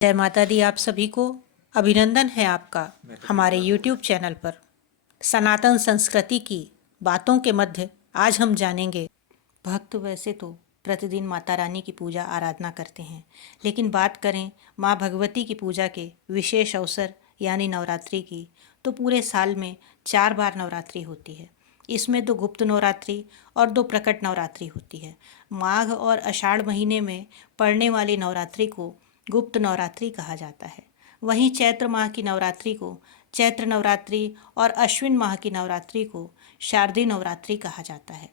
जय माता दी। आप सभी को अभिनंदन है आपका हमारे YouTube चैनल पर। सनातन संस्कृति की बातों के मध्य आज हम जानेंगे। भक्त वैसे तो प्रतिदिन माता रानी की पूजा आराधना करते हैं, लेकिन बात करें माँ भगवती की पूजा के विशेष अवसर यानी नवरात्रि की, तो पूरे साल में 4 बार नवरात्रि होती है। इसमें 2 गुप्त नवरात्रि और 2 प्रकट नवरात्रि होती है। माघ और आषाढ़ महीने में पड़ने वाली नवरात्रि को गुप्त नवरात्रि कहा जाता है। वहीं चैत्र माह की नवरात्रि को चैत्र नवरात्रि और अश्विन माह की नवरात्रि को शारदीय नवरात्रि कहा जाता है।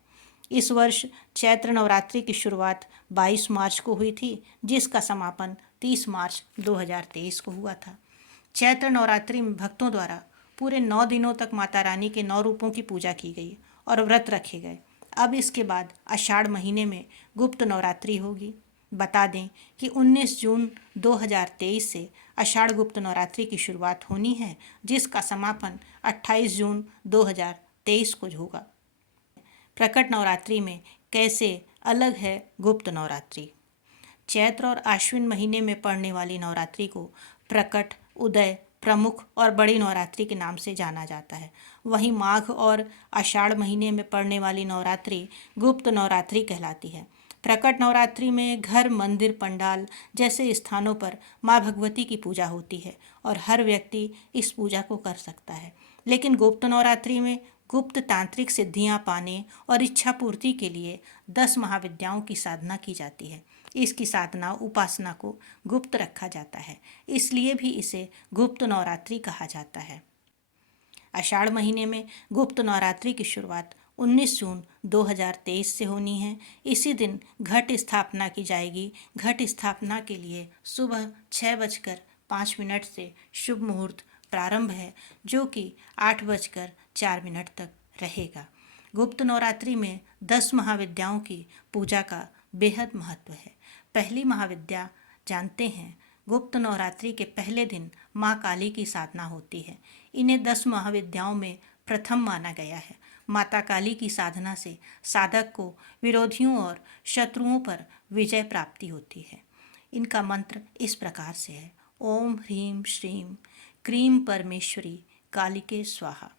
इस वर्ष चैत्र नवरात्रि की शुरुआत 22 मार्च को हुई थी, जिसका समापन 30 मार्च 2023 को हुआ था। चैत्र नवरात्रि में भक्तों द्वारा पूरे 9 दिनों तक माता रानी के 9 रूपों की पूजा की गई और व्रत रखे गए। अब इसके बाद आषाढ़ महीने में गुप्त नवरात्रि होगी। बता दें कि 19 जून 2023 से आषाढ़ गुप्त नवरात्रि की शुरुआत होनी है, जिसका समापन 28 जून 2023 को होगा। प्रकट नवरात्रि में कैसे अलग है गुप्त नवरात्रि। चैत्र और आश्विन महीने में पड़ने वाली नवरात्रि को प्रकट, उदय, प्रमुख और बड़ी नवरात्रि के नाम से जाना जाता है। वहीं माघ और आषाढ़ महीने में पड़ने वाली नवरात्रि गुप्त नवरात्रि कहलाती है। प्रकट नवरात्रि में घर, मंदिर, पंडाल जैसे स्थानों पर माँ भगवती की पूजा होती है और हर व्यक्ति इस पूजा को कर सकता है। लेकिन गुप्त नवरात्रि में गुप्त तांत्रिक सिद्धियां पाने और इच्छा पूर्ति के लिए 10 महाविद्याओं की साधना की जाती है। इसकी साधना उपासना को गुप्त रखा जाता है, इसलिए भी इसे गुप्त नवरात्रि कहा जाता है। आषाढ़ महीने में गुप्त नवरात्रि की शुरुआत 19 जून 2023 से होनी है। इसी दिन घट स्थापना की जाएगी। घट स्थापना के लिए सुबह 6:05 से शुभ मुहूर्त प्रारंभ है, जो कि 8:04 तक रहेगा। गुप्त नवरात्रि में 10 महाविद्याओं की पूजा का बेहद महत्व है। पहली महाविद्या जानते हैं। गुप्त नवरात्रि के पहले दिन माँ काली की साधना होती है। इन्हें 10 महाविद्याओं में प्रथम माना गया है। माता काली की साधना से साधक को विरोधियों और शत्रुओं पर विजय प्राप्ति होती है। इनका मंत्र इस प्रकार से है: ओम ह्रीं श्रीं क्रीं परमेश्वरी कालिके स्वाहा।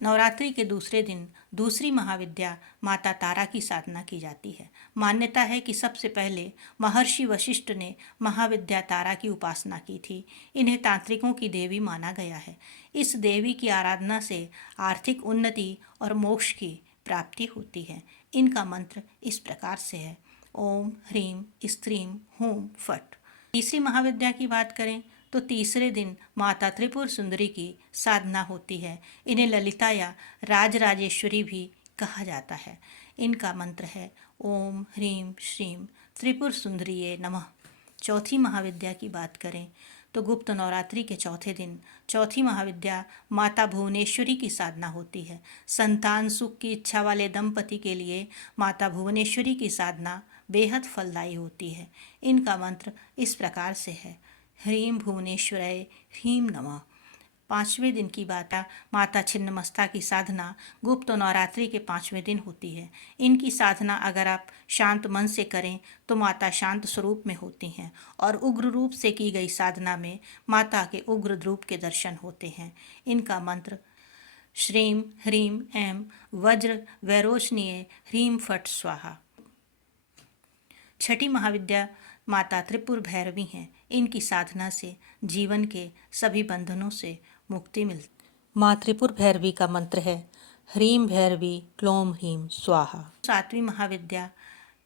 नवरात्रि के दूसरे दिन दूसरी महाविद्या माता तारा की साधना की जाती है। मान्यता है कि सबसे पहले महर्षि वशिष्ठ ने महाविद्या तारा की उपासना की थी। इन्हें तांत्रिकों की देवी माना गया है। इस देवी की आराधना से आर्थिक उन्नति और मोक्ष की प्राप्ति होती है। इनका मंत्र इस प्रकार से है: ओम ह्रीं स्त्रीं हूं फट। तीसरी महाविद्या की बात करें तो तीसरे दिन माता त्रिपुर सुंदरी की साधना होती है। इन्हें ललिता या राजराजेश्वरी भी कहा जाता है। इनका मंत्र है ओम ह्रीं श्रीं त्रिपुर सुंदरिये नमः। चौथी महाविद्या की बात करें तो गुप्त नवरात्रि के चौथे दिन चौथी महाविद्या माता भुवनेश्वरी की साधना होती है। संतान सुख की इच्छा वाले दंपति के लिए माता भुवनेश्वरी की साधना बेहद फलदायी होती है। इनका मंत्र इस प्रकार से है: ह्रीं भुवनेश्वराय ह्रीं नमः। पाँचवें दिन की बात माता छिन्नमस्ता की साधना गुप्त नवरात्रि के 5वें दिन होती है। इनकी साधना अगर आप शांत मन से करें तो माता शांत स्वरूप में होती हैं और उग्र रूप से की गई साधना में माता के उग्र रूप के दर्शन होते हैं। इनका मंत्र श्रीं ह्रीं ऐं वज्र वैरोचनीय ह्रीं फट स्वाहा। छठी महाविद्या माता त्रिपुर भैरवी हैं। इनकी साधना से जीवन के सभी बंधनों से मुक्ति मिलती। माँ त्रिपुर भैरवी का मंत्र है ह्रीं भैरवी क्लोम ह्रीं स्वाहा। सातवीं महाविद्या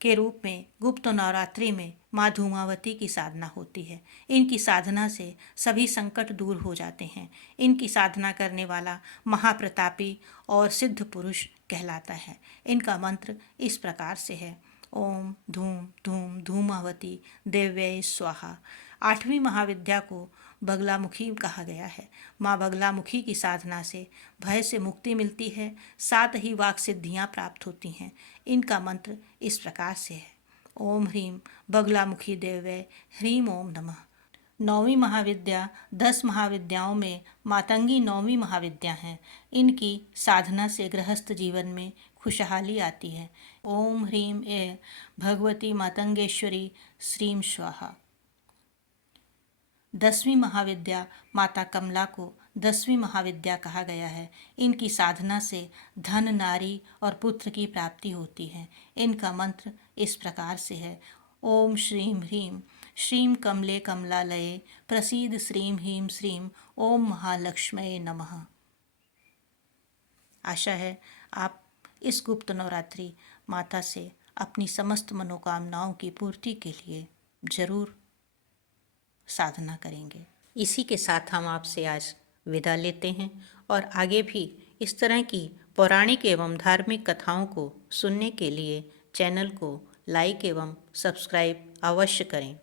के रूप में गुप्त नवरात्रि में माँ धूमावती की साधना होती है। इनकी साधना से सभी संकट दूर हो जाते हैं। इनकी साधना करने वाला महाप्रतापी और सिद्ध पुरुष कहलाता है। इनका मंत्र इस प्रकार से है: ओम धूम धूम धूमावती देव्यै स्वाहा। आठवीं महाविद्या को बगलामुखी कहा गया है। माँ बगलामुखी की साधना से भय से मुक्ति मिलती है, साथ ही वाक सिद्धियाँ प्राप्त होती हैं। इनका मंत्र इस प्रकार से है: ओम ह्रीं बगलामुखी देव्यै ह्रीं ओम नमः। नौवीं महाविद्या 10 महाविद्याओं में मातंगी 9वीं महाविद्या है। इनकी साधना से गृहस्थ जीवन में खुशहाली आती है। ओम ह्रीं ए भगवती मातंगेश्वरी श्रीं स्वाहा। 10वीं महाविद्या माता कमला को 10वीं महाविद्या कहा गया है। इनकी साधना से धन, नारी और पुत्र की प्राप्ति होती है। इनका मंत्र इस प्रकार से है: ओम श्रीं ह्रीं श्रीं कमले कमलालये प्रसीद श्रीं ह्रीं श्रीं ओम महालक्ष्मये नमः। आशा है आप इस गुप्त नवरात्रि माता से अपनी समस्त मनोकामनाओं की पूर्ति के लिए जरूर साधना करेंगे। इसी के साथ हम आपसे आज विदा लेते हैं और आगे भी इस तरह की पौराणिक एवं धार्मिक कथाओं को सुनने के लिए चैनल को लाइक एवं सब्सक्राइब अवश्य करें।